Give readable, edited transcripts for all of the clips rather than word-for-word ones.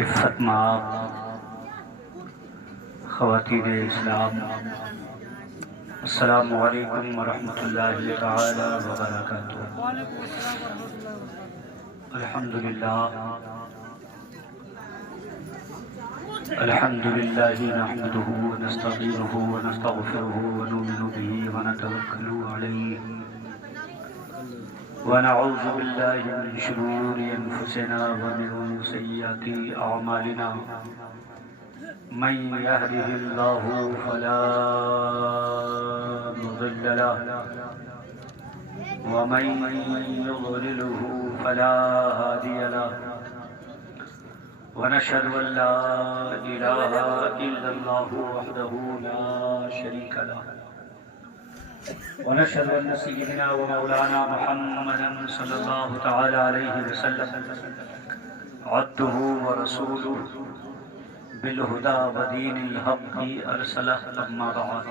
عفت مآب خواتین اسلام، السلام علیکم ورحمۃ اللہ تعالی وبرکاتہ۔ الحمدللہ نحمده ونستعینه ونستغفره ونؤمن به ونتوکل علیہ ونعوذ باللہ من شرور انفسنا ومن سیئات اعمالنا، من يهده الله فلا مضل له ومن يضلله فلا هادي له، ونشهد أن لا إله إلا الله وحده لا شريك له، ونشهد أن سيدنا ومولانا محمدا صلى الله تعالى عليه وسلم عبده ورسوله بالهدى ودين الحق أرسله، أما بعد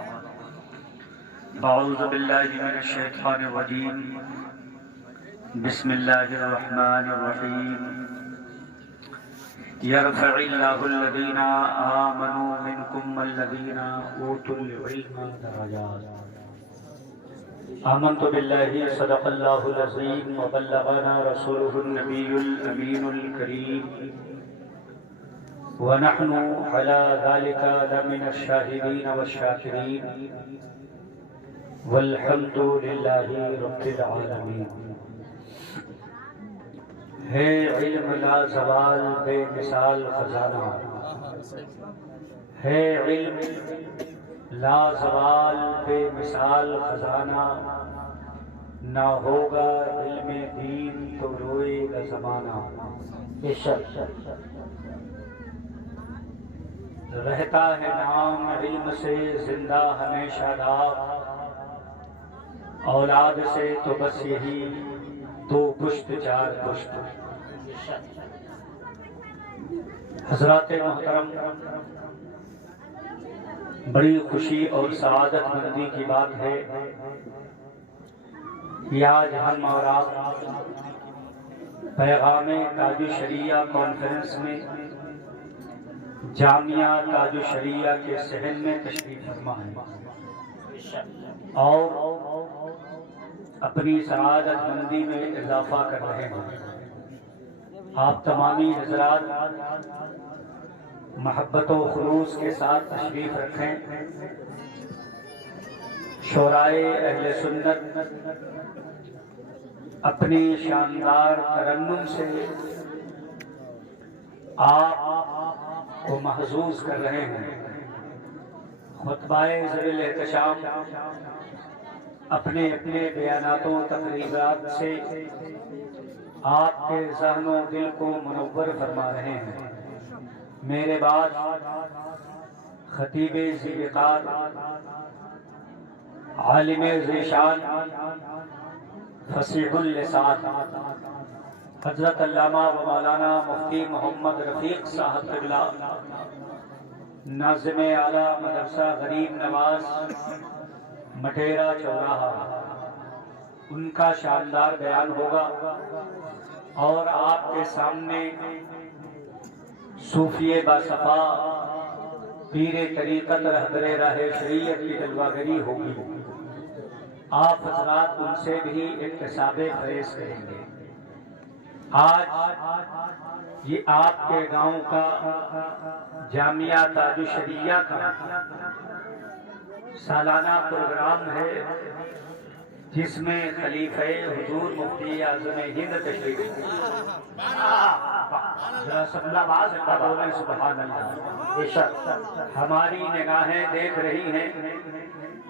فأعوذ بالله من الشيطان الرجيم، بسم الله الرحمن الرحيم، يرفع الله الذين آمنوا منكم والذين أوتوا العلم درجات۔ آمنت بالله صدق الله العظيم وبلغنا رسوله النبي الأمين الكريم، ونحن على ذلك لمن الشاهدين والشاكرين، والحمد لله رب العالمين۔ ہے علم لا زوال بے مثال خزانہ، ہے علم لا زوال بے مثال خزانہ، نہ ہوگا علم دین تو روئے گا زمانہ۔ بے شک رہتا ہے نام علم سے زندہ ہمیشہ داغ، اولاد سے تو بس یہی دو پشت چار پشت۔ حضرات محترم، بڑی خوشی اور سعادت مندی کی بات ہے کہ آج ہم اور آپ پیغام تاج الشریعہ کانفرنس میں جامعہ تاج الشریعہ کے صحن میں تشریف فرما ہے اور اپنی سعادت مندی میں اضافہ کر رہے ہیں۔ آپ تمامی حضرات محبت و خلوص کے ساتھ تشریف رکھیں۔ شورائے اہل سنت اپنی شاندار ترنم سے آپ کو محظوظ کر رہے ہیں۔ خطبہ ذوی الاحتشام اپنے اپنے بیانات و تقریرات سے آپ کے ذہن و دل کو منور فرما رہے ہیں۔ میرے بعد خطیب ذی وقار، عالم ذی شان، فصیح اللسان، حضرت علامہ و مولانا مفتی محمد رفیق صاحب قبلہ، ناظم اعلیٰ مدرسہ غریب نواز مٹیرا چوراہا، ان کا شاندار بیان ہوگا اور آپ کے سامنے صوفی باصفا پیر طریقت رہبر راہ شریعت کی جلوہ گری ہوگی۔ آپ حضرات ان سے بھی اکتساب فیض کریں گے۔ آج یہ آپ کے گاؤں کا جامعہ تاج الشریعہ کا سالانہ پروگرام ہے، جس میں خلیفہ حضور مفتی اعظم ہند تشریف سبحان اللہ۔ بے شک ہماری نگاہیں دیکھ رہی ہیں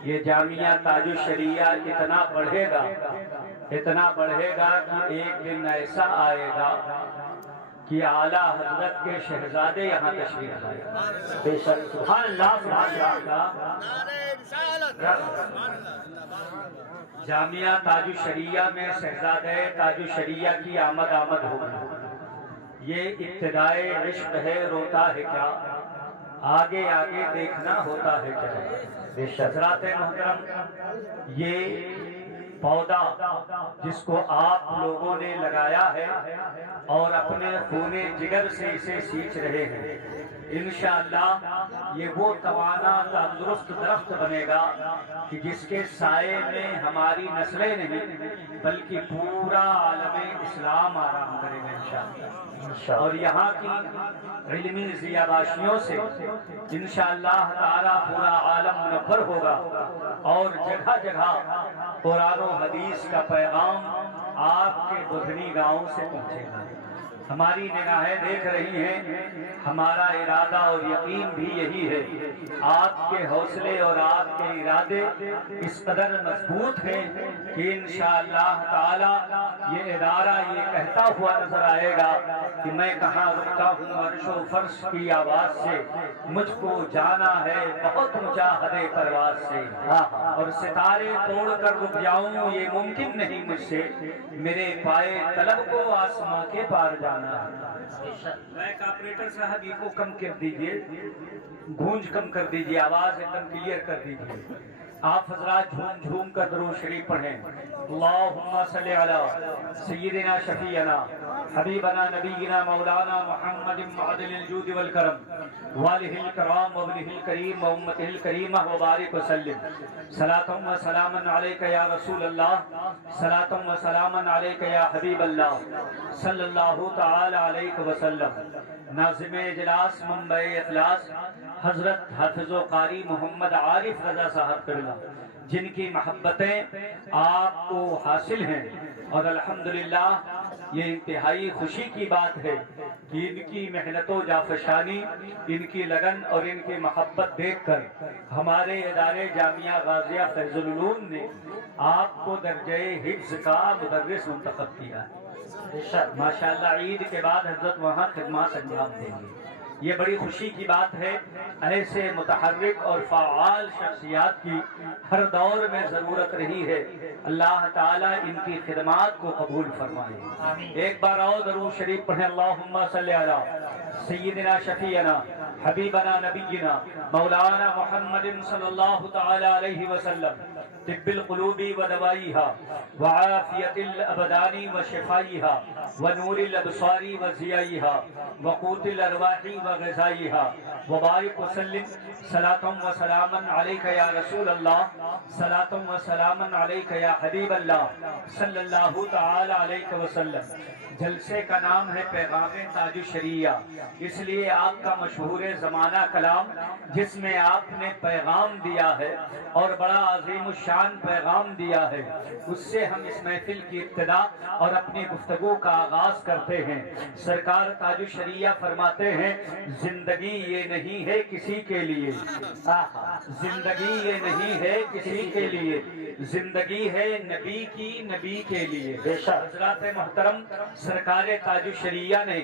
یہ جامعہ تاج الشریعہ اتنا بڑھے گا کہ ایک دن ایسا آئے گا کہ اعلیٰ حضرت کے شہزادے یہاں تشریف لائے گا۔ بے شک سبحان اللہ سبحان اللہ۔ جامعہ تاج الشریعہ میں شہزادہ تاج الشریعہ کی آمد ہوگی۔ یہ ابتدائے عشق ہے، روتا ہے کیا، آگے آگے دیکھنا ہوتا ہے کیا۔ حضرات محترم، یہ پودا جس کو آپ لوگوں نے لگایا ہے اور اپنے خون جگر سے اسے سینچ رہے ہیں، انشاءاللہ یہ وہ توانا تندرست درخت بنے گا کہ جس کے سائے میں ہماری نسلیں نہیں بلکہ پورا عالم اسلام آرام کرے گا انشاءاللہ۔ اور یہاں کی علمی ضیاباشیوں سے انشاءاللہ تعالی پورا عالم منور ہوگا اور جگہ جگہ قرآن و حدیث کا پیغام آپ کے بدھنی گاؤں سے پہنچے گا۔ ہماری نگاہیں دیکھ رہی ہیں، ہمارا ارادہ اور یقین بھی یہی ہے۔ آپ کے حوصلے اور آپ کے ارادے اس قدر مضبوط ہیں کہ انشاءاللہ تعالی یہ ادارہ یہ کہتا ہوا نظر آئے گا کہ میں کہاں رکتا ہوں عرش و فرش کی آواز سے، مجھ کو جانا ہے بہت مجاہدے پرواز سے، اور ستارے توڑ کر رک جاؤں یہ ممکن نہیں مجھ سے، میرے پائے طلب کو آسماں کے پار جانا۔ بیک آپریٹر صاحب یہ کو کم کر دیجئے، گونج کم کر دیجئے، آواز ایک دم کلیئر کر دیجئے۔ آپ حضرات جھوم جھوم کر درود شریف پڑھیں۔ اللہم صلی علی سیدنا شفیعنا حبیبنا نبینا مولانا محمد معدن الجود والکرم والہ الکرام وابنہ الکریم وامتہ الکریمہ وبارک وسلم۔ صلاۃ و سلاما علیک یا رسول اللہ، صلاۃ و سلاما علیک یا حبیب اللہ، صلی اللہ تعالی علیہ وسلم۔ ناظم اجلاس منبع اخلاص حضرت حافظ و قاری محمد عارف رضا صاحب قبلہ، جن کی محبتیں آپ کو حاصل ہیں، اور الحمدللہ یہ انتہائی خوشی کی بات ہے کہ ان کی محنت و جافشانی، ان کی لگن اور ان کی محبت دیکھ کر ہمارے ادارے جامعہ غازیہ فیض العلوم نے آپ کو درجہ حفظ کا مدرس منتخب کیا ہے۔ ماشاءاللہ عید کے بعد حضرت وہاں خدمات انجام دیں گے، یہ بڑی خوشی کی بات ہے۔ ایسے متحرک اور فعال شخصیات کی ہر دور میں ضرورت رہی ہے، اللہ تعالیٰ ان کی خدمات کو قبول فرمائے۔ ایک بار اور درود شریف پڑھیں۔ اللہم صلی علی سیدنا شفیعنا حبیبنا نبینا مولانا محمد صلی اللہ تعالی علیہ وسلم، طب القلوب ودوائها وعافیت الابدان وشفائها ونور الابصار وضیائها وقوت الارواح وغذائها وبارک وسلم۔ صلاۃ و سلاما علیک یا رسول اللہ، صلاۃ و سلاما علیک یا حبیب اللہ، صلی اللہ تعالی علیہ وسلم۔ جلسے کا نام ہے پیغام تاج الشریعہ، اس لیے آپ کا مشہور زمانہ کلام جس میں آپ نے پیغام دیا ہے اور بڑا عظیم الشان پیغام دیا ہے، اس سے ہم اس محفل کی ابتدا اور اپنی گفتگو کا آغاز کرتے ہیں۔ سرکار تاج الشریعہ فرماتے ہیں زندگی یہ نہیں ہے کسی کے لیے، زندگی یہ نہیں ہے کسی کے لیے، زندگی ہے نبی کی نبی کے لیے۔ حضرات محترم، سرکار تاج الشریعہ نے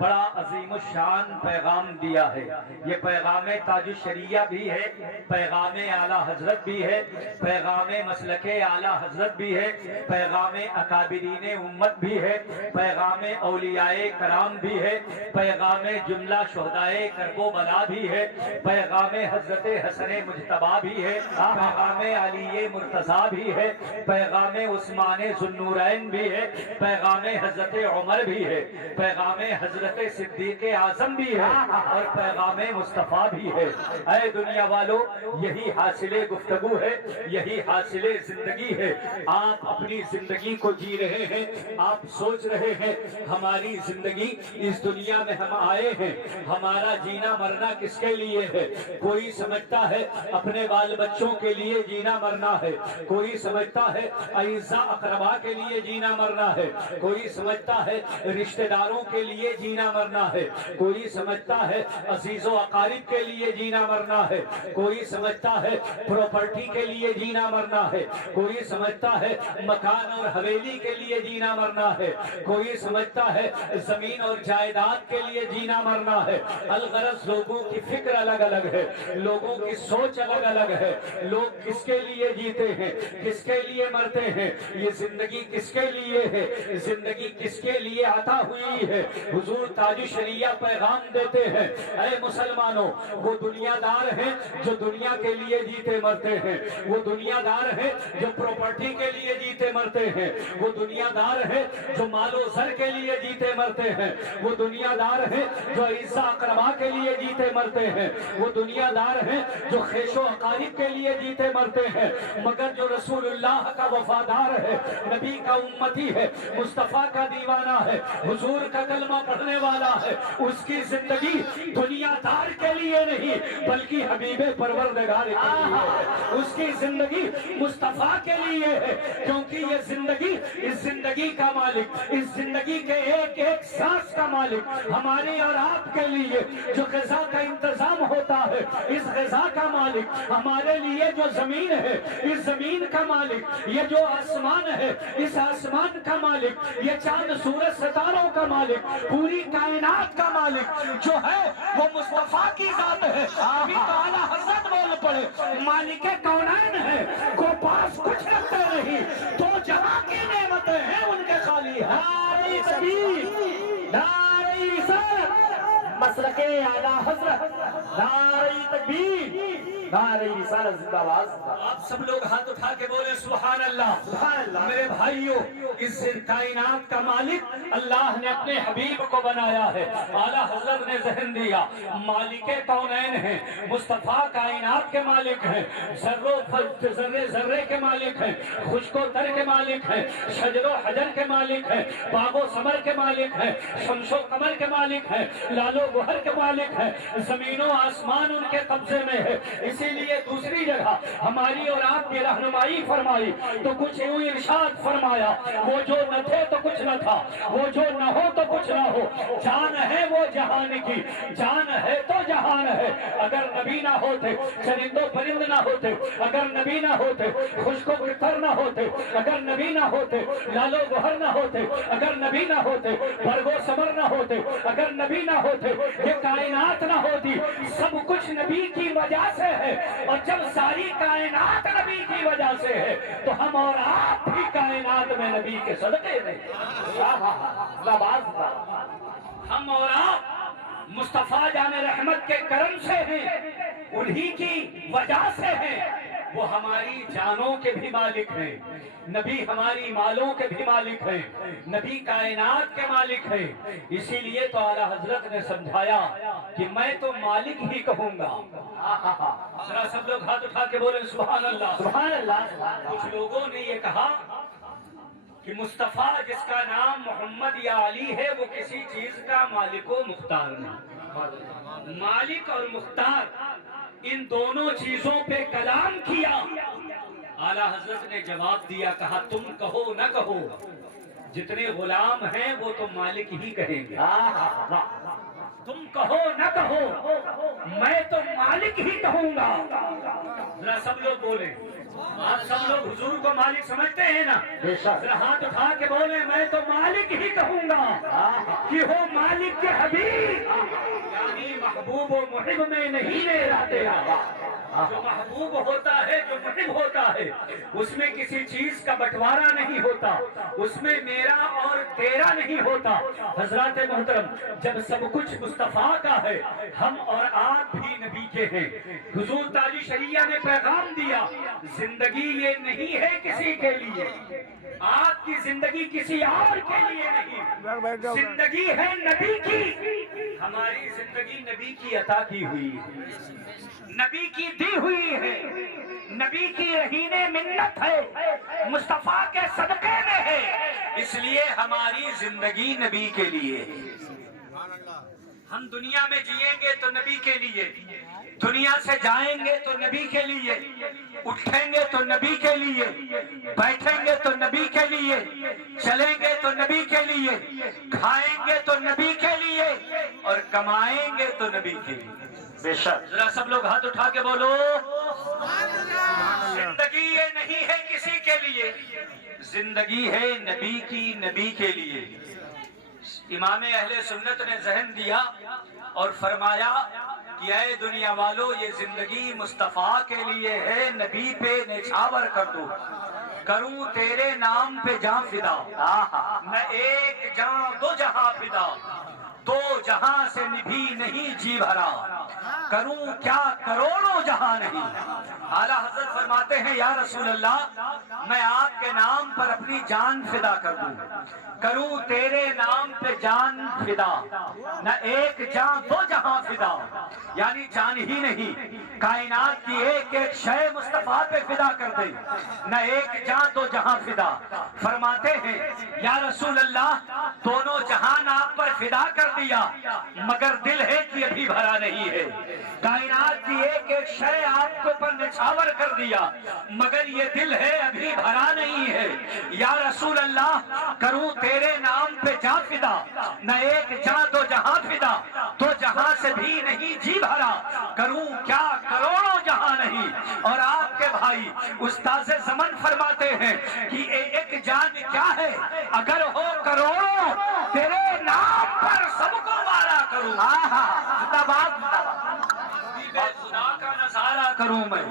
بڑا عظیم الشان پیغام دیا ہے۔ یہ پیغام تاج الشریعہ بھی ہے، پیغام اعلیٰ حضرت بھی ہے، پیغام مسلک اعلیٰ حضرت بھی ہے، پیغام اکابرین امت بھی ہے، پیغام اولیاء کرام بھی ہے، پیغام جملہ شہدائے کرب و بلا بھی ہے، پیغام حضرت حسن مجتبیٰ بھی ہے، پیغام علی مرتضیٰ بھی ہے، پیغام عثمان ذو النورین بھی ہے، پیغام حضرت عمر بھی ہے، پیغام حضرت صدیق اعظم بھی ہے، اور پیغام مصطفیٰ بھی ہے۔ اے دنیا والو، یہی حاصل گفتگو ہے، یہی حاصل زندگی ہے۔ آپ اپنی زندگی کو جی رہے ہیں، آپ سوچ رہے ہیں ہماری زندگی اس دنیا میں ہم آئے ہیں، ہمارا جینا مرنا کس کے لیے ہے؟ کوئی سمجھتا ہے اپنے بال بچوں کے لیے جینا مرنا ہے، کوئی سمجھتا ہے اعزاء اقربا کے لیے جینا مرنا ہے، کوئی سمجھتا ہے رشتہ داروں کے لیے جینا مرنا ہے، کوئی سمجھتا ہے عزیز و اقارب کے لیے جینا مرنا ہے، کوئی سمجھتا ہے پراپرٹی کے لیے جینا مرنا ہے، کوئی سمجھتا ہے مکان اور حویلی کے لیے جینا مرنا ہے، کوئی سمجھتا ہے زمین اور جائیداد کے لیے جینا مرنا ہے۔ الغرض لوگوں کی فکر الگ الگ ہے، لوگوں کی سوچ الگ الگ ہے، لوگ کس کے لیے جیتے ہیں، کس کے لیے مرتے ہیں، یہ زندگی کس کے لیے ہے، زندگی کس کے لیے عطا ہوئی ہے۔ حضور تاج الشریعہ پیغام دیتے ہیں، اے مسلمانوں، وہ دنیا دار ہیں جو دنیا کے لیے جیتے مرتے ہیں، وہ دنیا دنیا دار ہے جو پراپرٹی کے لیے جیتے مرتے ہیں، وہ دنیا دار ہے جو مال و زر کے لیے جیتے مرتے ہیں، وہ دنیا دار ہے جو عزا اقربا کے لیے جیتے مرتے ہیں، وہ دنیا دار ہے جو خیش و اقارب کے لیے جیتے مرتے ہیں، مگر جو رسول اللہ کا وفادار ہے، نبی کا امتی ہے، مصطفیٰ کا دیوانہ ہے، حضور کا کلمہ پڑھنے والا ہے، اس کی زندگی دنیا دار کے لیے نہیں بلکہ حبیب پروردگار کے لیے ہے، اس کی زندگی مصطفیٰ کے لیے ہے، کیونکہ یہ زندگی، اس زندگی کا مالک، اس زندگی کے ایک ایک سانس کا مالک ہماری اور آپ کے لیے جو غذا کا انتظام ہوتا ہے، اس غذا کا مالک ہمارے لیے جو زمین ہے، اس زمین کا مالک، یہ جو آسمان ہے، اس آسمان کا مالک، یہ چاند سورج ستاروں کا مالک، پوری کائنات کا مالک جو ہے وہ مصطفیٰ کی ذات ہے۔ ابھی تو اعلیٰ حضرت بول پڑے مالک کونین ہے، کو پاس کچھ رکھتے نہیں، تو جہاں کی نعمتیں ہیں ان کے خالی ہے۔ نعرہ تکبیر، نعرہ رسالت، مسلک اعلیٰ حضرت، نعرہ تکبیر، نعرہ رسالت زندہ باد۔ آپ سب لوگ ہاتھ اٹھا کے بولے سبحان اللہ، سبحان اللہ۔ میرے بھائیوں، اس کائنات کا مالک اللہ نے اپنے حبیب کو بنایا ہے۔ اعلیٰ حضرت نے ذہن دیا مالک کونین ہیں، مصطفیٰ کائنات کے مالک ہیں، ذرے ذرے کے مالک ہیں، خشک و تر کے مالک ہیں، شجر و حجر کے مالک ہیں، باغ و ثمر کے مالک ہیں، شمس و قمر کے مالک ہیں، لال و گوہر کے مالک ہیں، زمین و آسمان ان کے قبضے میں ہے۔ اسی لیے دوسری جگہ ہماری اور آپ کی رہنمائی فرمائی تو کچھ یوں ارشاد فرمایا، وہ جو نہ تھے تو کچھ نہ تھا، وہ جو نہ ہو تو کچھ نہ ہو، جان ہے وہ جہان کی، جان ہے تو جہان ہے۔ اگر نبی نہ ہوتے چرند و پرند نہ ہوتے، اگر نبی نہ ہوتے خشک و تر نہ ہوتے، اگر نبی نہ ہوتے لال و گوہر نہ ہوتے، اگر نبی نہ ہوتے برگ و ثمر نہ ہوتے، اگر نبی نہ ہوتے یہ کائنات نہ ہوتی۔ سب کچھ نبی کی وجہ سے ہے، اور جب ساری کائنات نبی کی وجہ سے ہے تو ہم اور آپ بھی کائنات میں نبی کے صدقے میں، ہم اور آپ مصطفیٰ جان رحمت کے کرم سے ہیں، انہی کی وجہ سے ہیں۔ وہ ہماری جانوں کے بھی مالک ہیں، نبی ہماری مالوں کے بھی مالک ہیں، نبی کائنات کے مالک ہیں۔ اسی لیے تو اعلیٰ حضرت نے سمجھایا کہ میں تو مالک ہی کہوں گا۔ ذرا سب لوگ ہاتھ اٹھا کے بولیں سبحان اللہ، سبحان اللہ۔ کچھ لوگوں نے یہ کہا کہ مصطفیٰ جس کا نام محمد یا علی ہے وہ کسی چیز کا مالک و مختار نہیں۔ مالک اور مختار ان دونوں چیزوں پہ کلام کیا۔ اعلیٰ حضرت نے جواب دیا، کہا تم کہو نہ کہو، جتنے غلام ہیں وہ تو مالک ہی کہیں گے۔ تم کہو نہ کہو، میں تو مالک ہی کہوں گا۔ ذرا سب لوگ بولیں، آپ سب لوگ حضور کو مالک سمجھتے ہیں نا؟ ذرا ہاتھ اٹھا کے بولیں میں تو مالک ہی کہوں گا، کہ ہو مالک کے حبیب، یعنی محبوب و محب میں نہیں لے جاتے۔ جو محبوب ہوتا ہے، جو محب ہوتا ہے، اس میں کسی چیز کا بٹوارا نہیں ہوتا، اس میں میرا اور تیرا نہیں ہوتا۔ حضرات محترم، جب سب کچھ مصطفیٰ کا ہے، ہم اور آپ بھی نبی کے ہیں۔ حضور تاج شریعہ نے پیغام دیا، زندگی یہ نہیں ہے کسی کے لیے، آپ کی زندگی کسی اور کے لیے نہیں، زندگی ہے نبی کی۔ ہماری زندگی نبی کی عطا کی ہوئی ہے، نبی کی دی ہوئی ہے، نبی کی رہین منت ہے، مصطفیٰ کے صدقے میں ہے، اس لیے ہماری زندگی نبی کے لیے۔ ہم دنیا میں جئیں گے تو نبی کے لیے، دنیا سے جائیں گے تو نبی کے لیے، اٹھیں گے تو نبی کے لیے، بیٹھیں گے تو نبی کے لیے، چلیں گے تو نبی کے لیے، کھائیں گے تو نبی کے لیے، اور کمائیں گے تو نبی کے لیے۔ بے شک، ذرا سب لوگ ہاتھ اٹھا کے بولو زندگی یہ نہیں ہے کسی کے لیے، زندگی ہے نبی کی، نبی کے لیے۔ امام اہل سنت نے ذہن دیا اور فرمایا کہ اے دنیا والو، یہ زندگی مصطفیٰ کے لیے ہے، نبی پہ نچھاور کر دو، کروں تیرے نام پہ جاں فدا، نہ ایک جاں دو جہاں فدا، دو جہاں سے نبھی نہیں جی بھرا، کروں کیا کروڑوں جہاں نہیں۔ اعلیٰ حضرت فرماتے ہیں یا رسول اللہ میں آپ کے نام پر اپنی جان فدا کر دوں، کروں تیرے نام پہ جان فدا، نہ ایک جان دو جہاں فدا، یعنی جان ہی نہیں کائنات کی ایک ایک شے مصطفیٰ پہ فدا کر دے، نہ ایک جان دو جہاں فدا۔ فرماتے ہیں یا رسول اللہ دونوں جہان آپ پر فدا کر دیا مگر دل ہے کہ ابھی بھرا نہیں ہے، کائنات کی ایک ایک شے آپ کے اوپر نچھاور کر دیا مگر یہ دل ہے ابھی بھرا نہیں ہے۔ یا رسول اللہ کروں تیرے نام پہ جاں فدا، نہ ایک جاں دو جہاں فدا، تو جہاں سے بھی نہیں جی بھرا، کروں کیا کروڑوں جہاں نہیں۔ اور آپ کے بھائی استاذ زمن فرماتے ہیں کہ ایک جان کیا ہے اگر ہو کروڑوں، تیرے نام پر سب کو وارا کروں، خدا کا نظارہ کروں میں،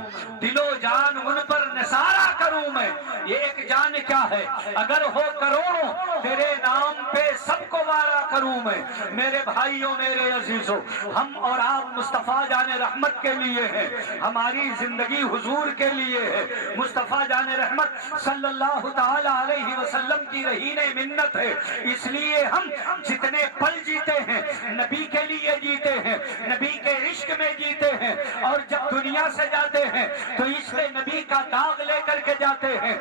دل و جان ان پر نثارہ کروں میں۔ یہ ایک جان کیا ہے اگر ہو کروڑوں، تیرے نام پہ سب کو وارا کروں میں۔ میرے بھائیوں میرے عزیزوں، ہم اور آپ مصطفیٰ جان رحمت کے لیے ہیں، ہماری زندگی حضور کے لیے ہے، مصطفیٰ جان رحمت صلی اللہ تعالی علیہ وسلم کی رہین منت ہے، اس لیے ہم جتنے پل جیتے ہیں نبی کے لیے جیتے ہیں، نبی کے عشق میں جیتے ہیں، اور جب دنیا سے جاتے ہیں تو عشق نبی کا داغ لے کر کے جاتے ہیں،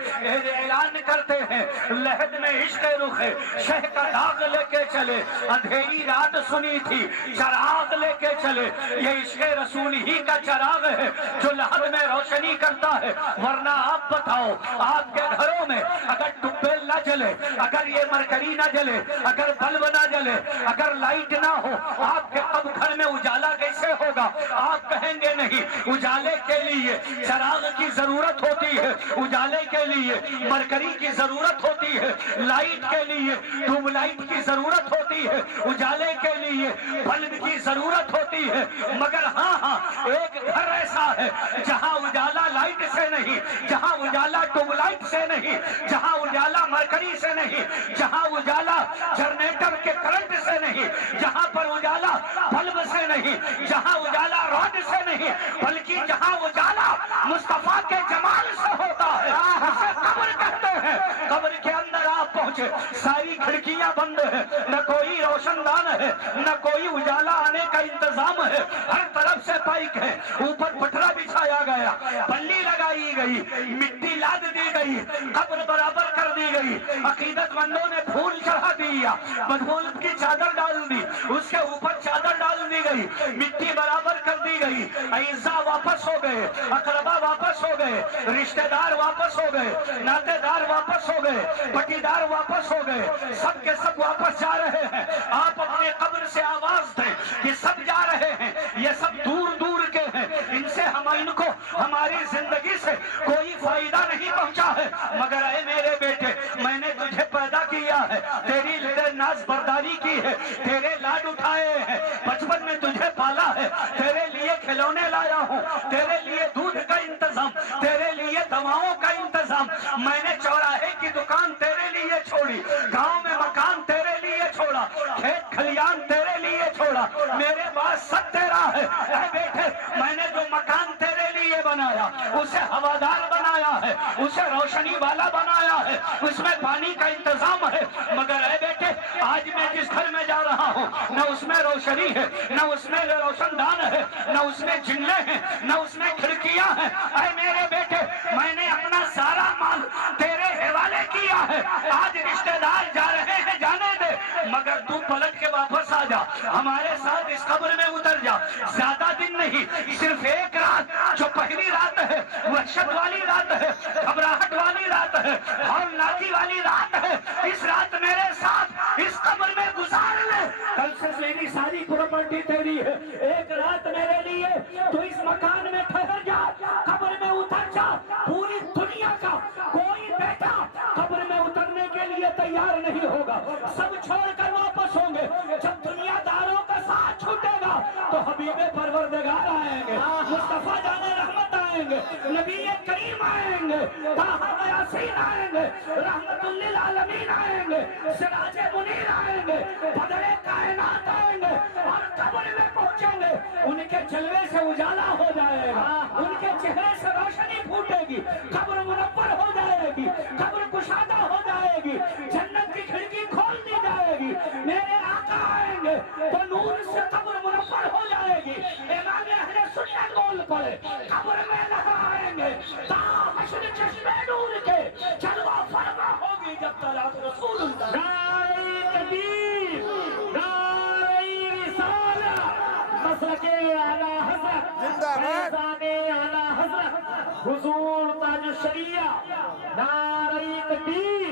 اعلان کرتے ہیں لحد میں عشق رخ شہ کا داغ لے کے چلے، اندھیری رات سنی تھی چراغ لے کے چلے، یہ عشق رسول ہی کا چراغ ہے جو لحد میں روشنی کرتا ہے۔ ورنہ آپ بتاؤ آپ کے گھروں میں اگر ٹوبیل نہ جلے، اگر یہ مرکری نہ جلے، اگر بلب نہ جلے، اگر لائٹ نہ ہو، آپ کے اب گھر میں اجالا کیسے ہوگا؟ آپ کہیں گے نہیں، اجالے کے لیے چراغ کی ضرورت ہوتی ہے، اجالے کے لیے مرکری کی ضرورت ہوتی ہے، لائٹ کے لیے ٹیوب لائٹ کی ضرورت ہوتی ہے، اجالے کے لیے بلب کی ضرورت ہوتی ہے، مگر ہاں ایک گھر ایسا ہے جہاں اجالا لائٹ سے نہیں، جہاں اجالا ٹیوب لائٹ سے نہیں، جہاں اجالا مرکری سے نہیں، جہاں اجالا جنریٹر کے کرنٹ سے نہیں، جہاں پر اجالا بلب سے نہیں، جہاں اجالا راڈ سے نہیں، بلکہ جہاں اجالا مصطفیٰ کے جمال سے ہوتا ہے، اسے قبر کہتے ہیں۔ قبر کے اندر آپ پہنچے، ساری کھڑکیاں بند ہیں، نہ کوئی روشن دان ہے، نہ کوئی اجالا آنے کا انتظام ہے، ہر طرف سے پائک ہے، اوپر پٹھرا بچھایا گیا، بلی لگائی گئی، مٹی لاد دی گئی، قبر برابر کر دی گئی، عقیدت مندوں نے پھول چڑھا دیا، بدبول کی چادر ڈال دی، اس کے اوپر چادر ڈال دی گئی، مٹی برابر کر دی گئی، اعزاء واپس ہو گئے، اقربا واپس ہو گئے، رشتہ دار واپس ہو گئے، ناطے دار واپس ہو گئے، پٹی دار واپس ہو گئے، سب کے سب واپس جا رہے ہیں۔ آپ اپنے قبر سے آواز دیں کہ سب جا رہے ہیں، یہ سب دور دور کے ہیں، ان کو ہماری زندگی سے کوئی فائدہ نہیں پہنچا ہے، مگر اے میرے بیٹے میں نے تجھے پیدا کیا ہے، تیری ناز برداری کی ہے، تیرے لاڈ اٹھائے ہیں، بچپن میں تجھے پالا ہے، تیرے لیے کھلونے لایا ہوں، تیرے لیے دودھ کا انتظام، تیرے لیے دواؤں کا انتظام، میں نے چوراہے کی دکان تیرے لیے چھوڑی، گاؤں میں مکان تیرے لیے چھوڑا، کھیت کھلیان تیرے لیے چھوڑا، میرے پاس سب تیرا ہے۔ اے بیٹے میں نے جو مکان تیرے لیے بنایا اسے ہوادار بنایا ہے، اسے روشنی والا بنایا ہے، اس میں پانی کا انتظام ہے، مگر اے بیٹے آج میں جس گھر میں جا رہا ہوں نہ اس میں روشنی ہے، نہ اس میں روشن دان ہے، نہ اس میں جنلے ہیں، نہ اس میں کھڑکیاں ہیں۔ اے میرے بیٹے میں نے اپنا سارا مال تیرے حوالے کیا ہے، آج رشتہ دار جا رہے ہیں جانے دے، مگر تو پلٹ کے واپس آ جا، ہمارے ساتھ اس قبر میں اتر جا، زیادہ دن نہیں، صرف ایک رات جو پہلی رات ہے، وحشت والی رات ہے، گھبراہٹ والی رات ہے، ہولناکی والی رات ہے، اس رات میرے ساتھ اس قبر میں گزار لے، کل سے میری ساری پراپرٹی تیری ہے، ایک رات میرے لیے تو اس مکان میں ٹھہر جا، قبر میں اتر جا، پوری دنیا کا کوئی بیٹا قبر میں اترنے کے لیے تیار نہیں ہوگا، سب چھوڑ کر واپس ہوں گے، جب دنیا داروں کا ساتھ چھوٹے گا تو حبیب پروردگار آئیں گے، مصطفیٰ جان رحمت آئیں گے، نبی کریم آئیں گے، طٰہٰ یاسین آئیں گے، رحمت للعالمین آئیں گے، سراج منیر آئیں گے، بدر کائنات آئیں گے، کے جلوے سے اجالا ہو جائے گا، ان کے چہرے سے روشنی پھوٹے گی، قبر منور ہو جائے گی، قبر کشادہ ہو جائے گی، جنت کی کھڑکی کھول دی جائے گی، میرے آقا آئیں گے تو نور سے قبر منور ہو جائے گی۔ امام اہل سنت بول پڑے، قبر میں نہ آئیں گے تا حشر چشمے نور کے جلوہ فرما ہوگی جب تک رسول اللہ۔ نعرہ تکبیر، نعرہ رسالہ، مسلک اعلیٰ حضرت، فیضان اعلیٰ حضرت حضور تاج الشریعہ، نعرہ تکبیر،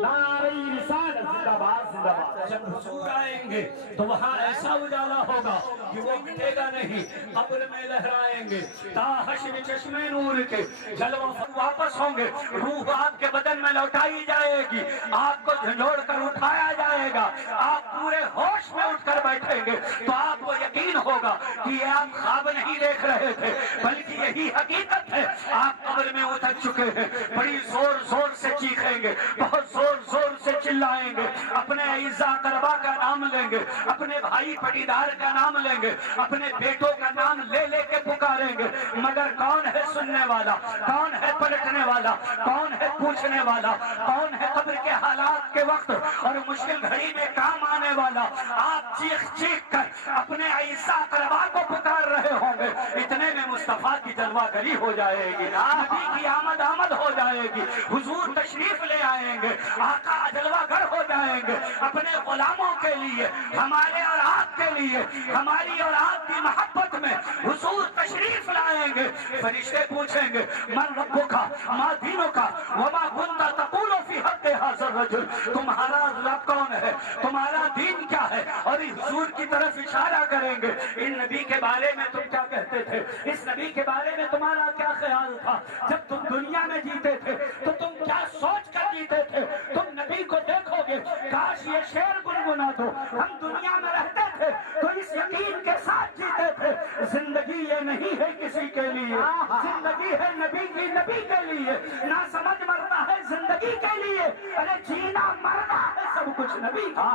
نعرہ رسالہ، زندہ باد زندہ باد۔ جب حضور آئیں گے تو وہاں ایسا اجالا ہوگا کہ وہ مٹے گا نہیں، قبر میں لہرائیں گے تا حشر چشمے نور کے جلوہ واپس ہوں گے، روح آپ کے بدن میں لوٹائی جائے گی، آپ کو جھنجھوڑ کر اٹھایا جائے گا، آپ پورے ہوش میں اٹھ کر بیٹھیں گے تو آپ کو یقین ہوگا کہ یہ آپ خواب نہیں دیکھ رہے تھے بلکہ یہی حقیقت ہے۔ آپ قبر میں اتر چکے ہیں، بڑی زور زور سے چیخیں گے، بہت زور زور سے چلائیں گے، اپنے اعزاء اقربا کا نام لیں گے، اپنے بھائی پٹیدار کا نام لیں گے، اپنے بیٹوں کا نام لے لے کے پکاریں گے، مگر کون ہے سننے والا، کون ہے پلٹنے والا، کون ہے پوچھنے والا، کون ہے قبر کے حالات کے وقت اور مشکل گھڑی میں کام آنے والا؟ آپ چیخ چیخ کر اپنے اعزاء اقربا کو پکار رہے ہوں گے، اتنے میں مصطفیٰ کی جلوہ گری ہو جائے گی، نبی کی آمد ہو جائے گی، حضور تشریف لے آئیں گے، آقا جلوہ گر ہو جائیں گے، اپنے غلاموں کے لیے، ہمارے اور آپ کے لیے، ہماری اور آپ کی محبت میں حضور تشریف لائیں گے۔ فرشتے پوچھیں گے من ربک ما دینک وما کنت تقول فی حق ھذا الرجل، تمہارا رب کون ہے، تمہارا دین کیا ہے، اور حضور کی طرف اشارہ کریں گے، ان نبی کے بارے میں تم کیا کہتے تھے، اس نبی کے بارے میں تمہارا کیا خیال تھا، جب تم دنیا میں جیتے تھے تو تم کیا سوچ کر جیتے تھے، تم نبی کو دیکھو گے، کاش یہ شعر گنگنا دو، ہم دنیا میں رہتے تھے تو اس یقین کے ساتھ جیتے تھے، زندگی یہ نہیں ہے کسی کے لیے، زندگی ہے نبی کی نبی کے لیے، نہ سمجھ مرتا ہے زندگی کے لیے، ارے جینا مرنا ہے سب کچھ نبی کا۔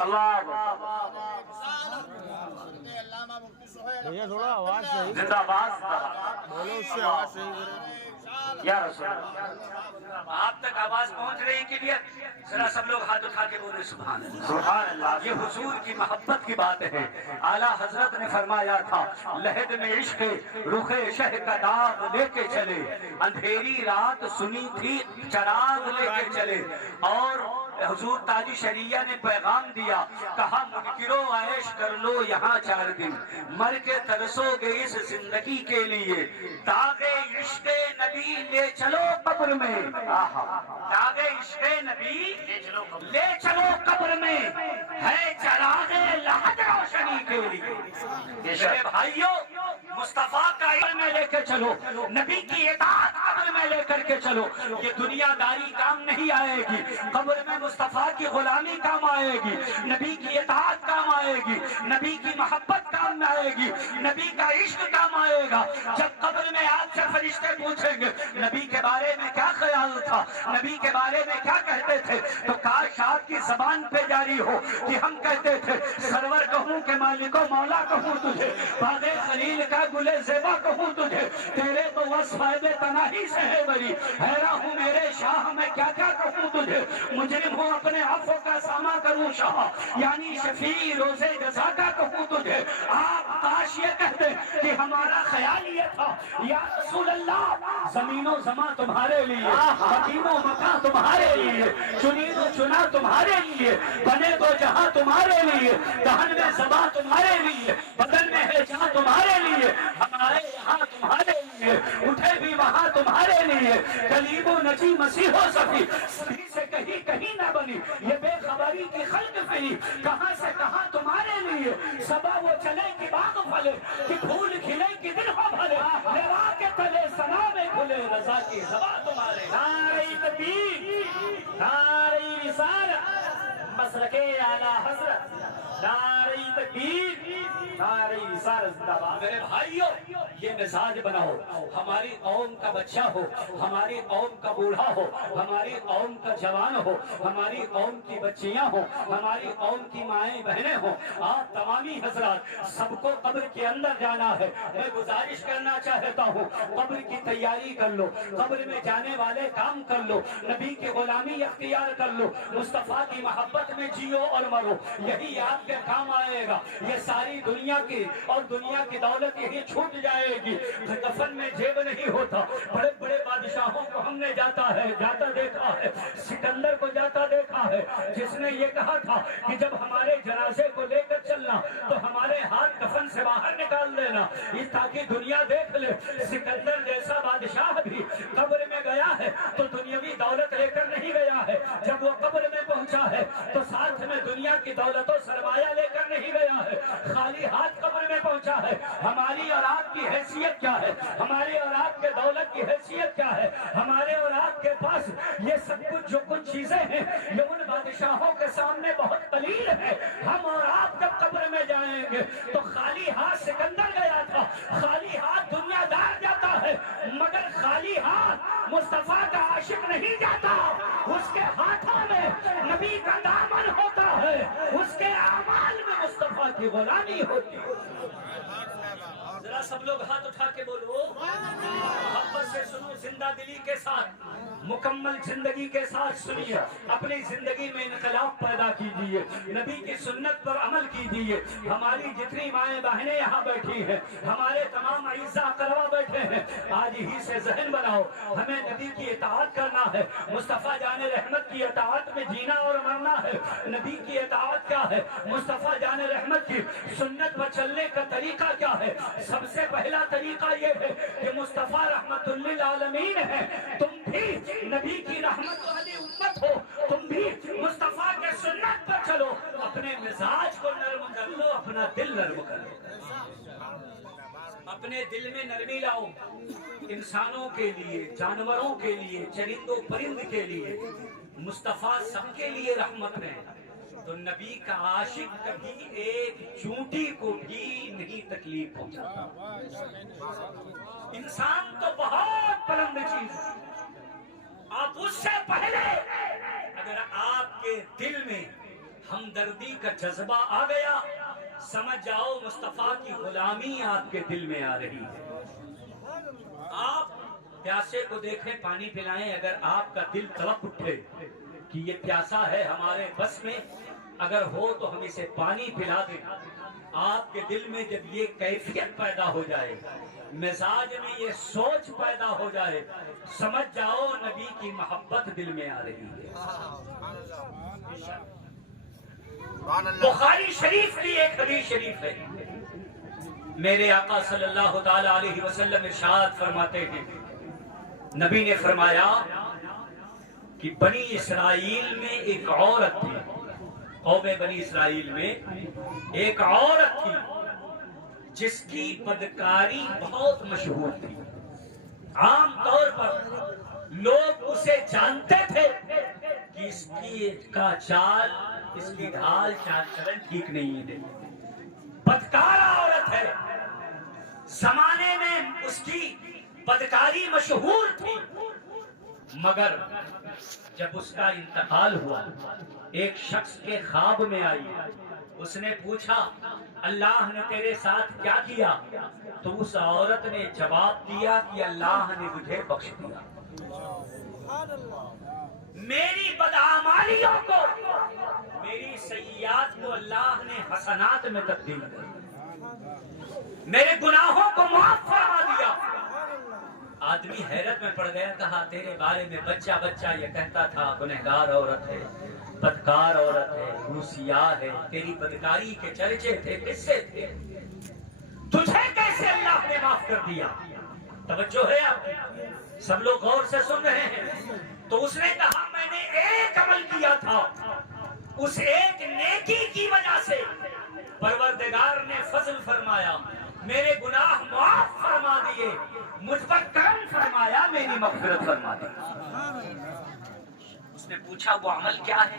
اللہ بھیا تھوڑا آواز صحیح زندہ باد بولو، اس سے آواز صحیح کرے۔ یا رسول اللہ، آپ تک آواز پہنچ رہی کلیئر؟ ذرا سب لوگ ہاتھ اٹھا کے بولے سبحان اللہ، سبحان اللہ۔ یہ حضور کی محبت کی بات ہے۔ اعلیٰ حضرت نے فرمایا تھا لحد میں عشق رخ شہ کا داغ لے کے چلے، اندھیری رات سنی تھی چراغ لے کے چلے، اور حضور تاج شریعہ نے پیغام دیا، کہا منکرو عیش کر لو یہاں 4 دن، مر کے ترسو گے اس زندگی کے لیے، داغ عشق نبی لے چلو قبر میں، داغ عشق نبی لے چلو قبر میں، ہے چراغ لحد روشنی کے لیے۔ میرے بھائیوں، مصطفیٰ کا علم میں لے کے چلو، نبی کی اطاعت قبر میں لے کر کے چلو، یہ دنیا داری کام نہیں آئے گی، قبر میں مصطفیٰ کی غلامی کام آئے گی، نبی کی اطاعت کام آئے گی، نبی کی محبت کام میں آئے گی، نبی کا عشق کام آئے گا۔ جب قبر میں آپ سے فرشتے پوچھیں گے نبی کے بارے میں کیا خیال تھا، نبی کے بارے میں کیا کہتے تھے، تو کاش آپ کی زبان پہ جاری ہو کہ ہم کہتے تھے سرور کہوں کہ مالک و مولا کہوں تجھے، باغ خلیل کا گل زیبا کہوں تجھے، تیرے تو وصف تناہی سے ہے بری، حیران ہوں میرے شاہ میں کیا کیا کہوں تجھے، مجرم ہوں اپنے عفو کا ساما کروں شاہ، یعنی شفیع روزے جزا کا کہوں تجھے۔ آپ کاش یہ کہتے کہ ہمارا خیال یہ تھا یا رسول اللہ زمین و زمان تمہارے لیے، مکین و مکان تمہارے لیے، چنین و چنا تمہارے لیے، بنے دو جہاں تمہارے لیے، دہن میں زباں تمہارے لیے، بدن میں ہے جہاں تمہارے لیے، ہمارے یہاں تمہارے لیے، اٹھے بھی وہاں تمہارے لیے، کلیم و نجی مسیح و صفی صفی سے کہیں کہیں نہ بنی، یہ بے خبری کی خلق فری، کہاں سے کہاں تمہارے لیے، صبا وہ چلے کہ باغ پھلے، کہ پھول کھلے کہ دل ہو بھلے، لوا کے تلے سنا میں کھلے، رضا کی زبان تمہارے۔ نعرہ تکبیر، نعرہ رسالہ، مسلک اعلی حضرت نعرہ تکبیر نعرہ رسالت زندہ باد۔ میرے بھائیوں یہ مزاج بناؤ، ہماری قوم کا بچہ ہو، ہماری قوم کا بوڑھا ہو، ہماری قوم کا جوان ہو، ہماری قوم کی بچیاں ہو، ہماری قوم کی مائیں بہنیں ہوں، آپ تمامی حضرات سب کو قبر کے اندر جانا ہے۔ میں گزارش کرنا چاہتا ہوں قبر کی تیاری کر لو، قبر میں جانے والے کام کر لو، نبی کی غلامی اختیار کر لو، مصطفیٰ کی محبت میں جیو اور مرو، یہی آپ کے کام آئے گا۔ یہ ساری دنیا کی اور دنیا کی دولت یہی چھوٹ جائے گی۔ کفن میں جیب نہیں ہوتا، بڑے بڑے بادشاہوں کو ہم نے جاتا دیکھا ہے، سکندر کو جاتا دیکھا ہے، جس نے یہ کہا تھا کہ جب ہمارے جنازے کو لے کر چلنا تو ہمارے ہاتھ کفن سے باہر نکال دینا، اس تاکہ دنیا دیکھ لے۔ سکندر جیسا بادشاہ بھی قبر میں گیا ہے تو دنیاوی دولت لے کر نہیں گیا ہے، جب وہ قبر میں پہنچا ہے تو ساتھ میں دنیا کی دولت و سرمایہ لے کر نہیں گیا ہے، خالی ہاتھ قبر میں پہنچا ہے۔ ہماری اور آپ کی حیثیت کیا ہے؟ ہماری اور آپ کے دولت کی حیثیت کیا ہے؟ ہمارے اور آپ کے پاس یہ سب کچھ جو کچھ چیزیں ہیں یہ ان بادشاہوں کے سامنے بہت قلیل ہے۔ ہم اور آپ جب قبر میں جائیں گے تو خالی ہاتھ سکندر گیا تھا، خالی ہاتھ دنیا دار جاتا ہے، مگر خالی ہاتھ مصطفیٰ کا عاشق نہیں جاتا۔ اس کے ہاتھوں میں نبی کا دامن ہوتا ہے، اس کے اعمال میں مصطفیٰ کی غلامی ہوتی ہے۔ ذرا سب لوگ ہاتھ اٹھا کے بولو، محبت سے سنو، زندہ دلی کے ساتھ، مکمل زندگی کے ساتھ سنیے، اپنی زندگی میں انقلاب پیدا کیجیے، نبی کی سنت پر عمل کیجیے۔ ہماری جتنی مائیں بہنیں یہاں بیٹھی ہیں، ہمارے تمام اعزاء اقربا بیٹھے ہیں، آج ہی سے ذہن بناؤ ہمیں نبی کی اطاعت کرنا ہے، مصطفیٰ جان رحمت کی اطاعت میں جینا اور مرنا ہے۔ نبی کی اطاعت کیا ہے؟ مصطفیٰ جان رحمت کی سنت پر چلنے کا طریقہ کیا ہے؟ سب سے پہلا طریقہ یہ ہے کہ مصطفیٰ رحمت للعالمین ہے، تم بھی نبی کی رحمت والی امت ہو، تم بھی مصطفیٰ کے سنت پر چلو، اپنے مزاج کو نرم کر لو، اپنا دل نرم کر لو، اپنے دل میں نرمی لاؤ۔ انسانوں کے لیے، جانوروں کے لیے، چرند و پرند کے لیے، مصطفیٰ سب کے لیے رحمت ہے، تو نبی کا عاشق کبھی ایک چونٹی کو بھی نہیں تکلیف پہنچاتا۔ انسان تو بہت بلند چیز ہے، آپ اس سے پہلے اگر آپ کے دل میں ہمدردی کا جذبہ آ گیا، سمجھ جاؤ مصطفیٰ کی غلامی آپ کے دل میں آ رہی ہے۔ آپ پیاسے کو دیکھیں، پانی پلائیں، اگر آپ کا دل تڑپ اٹھے کہ یہ پیاسا ہے، ہمارے بس میں اگر ہو تو ہم اسے پانی پلا دیں، آپ کے دل میں جب یہ کیفیت پیدا ہو جائے، مزاج میں یہ سوچ پیدا ہو جائے، سمجھ جاؤ نبی کی محبت دل میں آ رہی ہے۔ بخاری شریف کی ایک حدیث شریف ہے، میرے آقا صلی اللہ تعالی علیہ وسلم ارشاد فرماتے ہیں، نبی نے فرمایا کہ بنی اسرائیل میں ایک عورت تھی، قوم بنی اسرائیل میں ایک عورت تھی جس کی بدکاری بہت مشہور تھی۔ عام طور پر لوگ اسے جانتے تھے کہ اس کا چال، اس کی ڈھال چال چلن ٹھیک نہیں ہے، بدکارہ عورت ہے، زمانے میں اس کی بدکاری مشہور تھی، مگر جب اس کا انتقال ہوا ایک شخص کے خواب میں آئی، اس نے پوچھا اللہ نے تیرے ساتھ کیا کیا؟ تو اس عورت نے جواب دیا کہ اللہ نے مجھے بخش دیا، میری بدعمالیوں کو، میری سیئات کو اللہ نے حسنات میں تبدیل کیا، میرے گناہوں کو معاف فرما دیا۔ آدمی حیرت میں پڑ گیا، کہا تیرے بارے میں بچہ بچہ یہ کہتا تھا گنہگار عورت ہے، بدکار عورت ہے، روسیاہ ہے، تیری بدکاری کے چرچے تھے، قصے تھے، تجھے کیسے اللہ نے معاف کر دیا؟ توجہ ہے آپ کی؟ سب لوگ غور سے سن رہے ہیں؟ تو اس نے کہا میں نے ایک عمل کیا تھا، اس ایک نیکی کی وجہ سے پروردگار نے فضل فرمایا، میرے گناہ معاف فرما دیے، مجھ پر کرم فرمایا، میری مغفرت فرما دی۔ اس نے پوچھا وہ عمل کیا ہے؟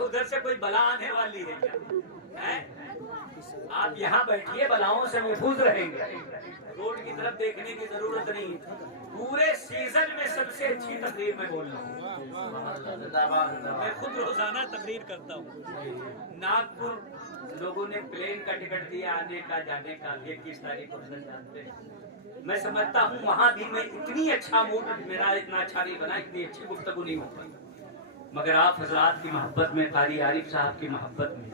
ادھر سے کوئی بلا آنے والی ہے کیا؟ ہیں؟ آپ یہاں بیٹھیے، بلاؤں سے محفوظ رہیں گے، روڈ کی طرف دیکھنے کی ضرورت نہیں۔ پورے سیزن میں سب سے اچھی تقریر میں بول رہا ہوں، میں خود روزانہ تقریر کرتا ہوں۔ ناگپور لوگوں نے پلین کا ٹکٹ دیا آنے کا جانے کا، 21 تاریخ کو سر جانتے ہیں۔ میں سمجھتا ہوں وہاں بھی میں اتنی اچھا موڈ میرا اتنا اچھا نہیں بنا، اتنی اچھی گفتگو نہیں ہو پائی، مگر آپ حضرات کی محبت میں، قاری عارف صاحب کی محبت میں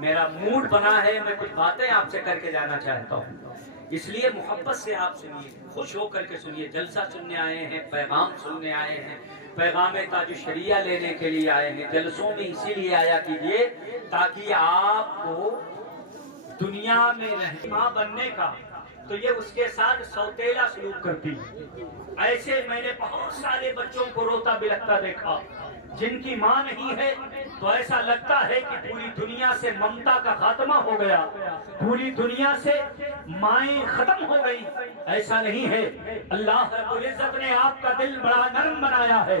میرا موڈ بنا ہے۔ میں کچھ باتیں آپ سے کر کے جانا چاہتا ہوں، اس لیے محبت سے آپ سنیے، خوش ہو کر کے سنیے۔ جلسہ سننے آئے ہیں، پیغام سننے آئے ہیں، پیغام تاج الشریعہ لینے کے لیے آئے ہیں۔ جلسوں میں اسی لیے آیا کیجیے تاکہ آپ کو دنیا میں رہنما بننے کا، تو یہ اس کے ساتھ سوتیلا سلوک کرتی۔ ایسے میں نے بہت سارے بچوں کو روتا بلکتا دیکھا جن کی ماں نہیں ہے، تو ایسا لگتا ہے کہ پوری دنیا سے ممتا کا خاتمہ ہو گیا، پوری دنیا سے مائیں ختم ہو گئی۔ ایسا نہیں ہے، اللہ رب العزت نے آپ کا دل بڑا نرم بنایا ہے،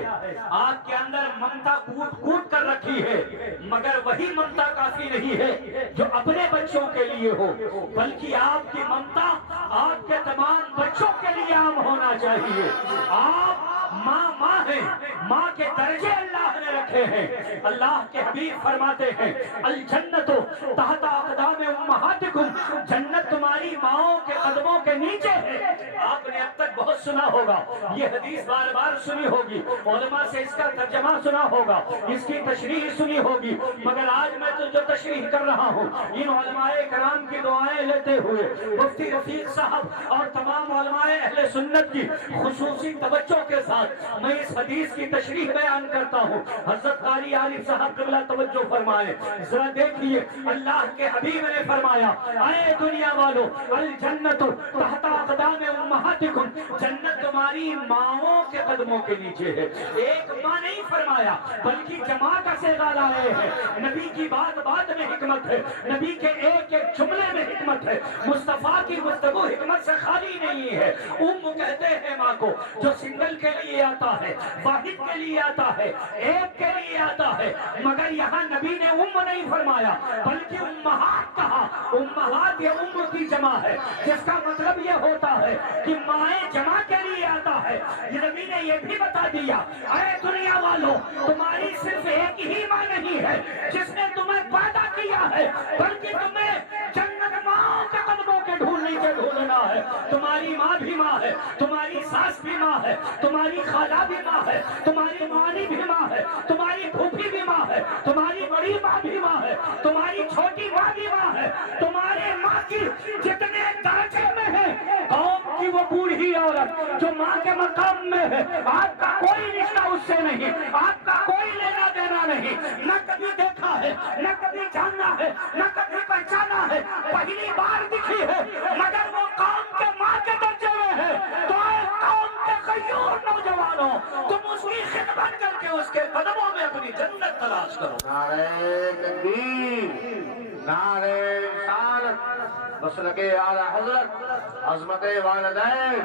آپ کے اندر ممتا کوٹ کوٹ کر رکھی ہے، مگر وہی ممتا کافی نہیں ہے جو اپنے بچوں کے لیے ہو، بلکہ آپ کی ممتا آپ کے تمام بچوں کے لیے عام ہونا چاہیے۔ آپ ماں ہیں، ماں کے درجے اللہ نے رکھے ہیں۔ اللہ کے حبیب فرماتے ہیں الجنت تحت اقدام امہاتکم، جنت تمہاری ماؤں کے قدموں کے نیچے ہے۔ آپ نے اب تک بہت سنا ہوگا، یہ حدیث بار بار سنی ہوگی، علماء سے اس کا ترجمہ سنا ہوگا، اس کی تشریح سنی ہوگی، مگر آج میں تو جو تشریح کر رہا ہوں ان علماء کرام کی دعائیں لیتے ہوئے مفتی رفیق صاحب اور تمام علماء اہل سنت کی خصوصی توجہ کے ساتھ میں اس حدیث کی تشریح بیان کرتا ہوں۔ حضرت قاری عارف صاحب قبلہ توجہ فرمائے، ذرا دیکھیے اللہ کے حبیب نے فرمایا اے دنیا والو الجنت تحت اقدام امہاتکم، جنت تمہاری ماؤں کے قدموں کے نیچے ہے۔ ایک ماں نہیں فرمایا بلکہ جمع کا صیغہ لائے ہیں۔ نبی کی بات بات میں حکمت ہے، نبی کے ایک ایک جملے میں حکمت ہے، مصطفیٰ کی گفتگو حکمت سے خالی نہیں ہے۔ کہتے ہیں ماں کو جو سنگل کے لیے آتا ہے، واحد کے لیے آتا ہے، ایک کے لیے آتا ہے، مگر یہاں نبی نے نہیں فرمایا بلکہ امہات کہا۔ امہات یہ کی جمع ہے، جس کا مطلب یہ ہوتا ہے کہ مائیں جمع کے لیے آتا ہے۔ یہ نبی نے یہ بھی بتا دیا اے دنیا والو تمہاری صرف ایک ہی ماں نہیں ہے جس نے تمہیں پیدا کیا ہے، بلکہ تمہیں جنت ماں کے قدموں کے نیچے ڈھونڈنا ہے۔ تمہاری ماں بھی ماں ہے، تمہاری ساس بھی ماں ہے، تمہاری خالہ بھی ماں ہے، تمہاری مانی بھی ماں ہے، تمہاری پھوپھی بھی ماں ہے، تمہاری بڑی ماں بھی ماں ہے، تمہاری چھوٹی ماں بھی ماں ہے۔ تمہارے ماں کی جتنے درجے میں ہے، قوم کی وہ بوڑھی عورت جو ماں کے مقام میں ہے، آپ کا کوئی رشتہ اس سے نہیں، آپ کا کوئی لینا دینا نہیں، نہ کبھی دیکھا ہے، نہ کبھی جاننا ہے، نہ کبھی پہچانا ہے، پہلی بار دکھی ہے، مگر وہ قوم کے ماں کے درجے میں ہے۔ تو اے قوم کے غیور نوجوانوں تم اس کی خدمت کر کے اس کے قدموں میں اپنی جنت تلاش کرو۔ نعرہ تکبیر، نعرہ رسالت، مسلک اعلی حضرت، عظمت والدین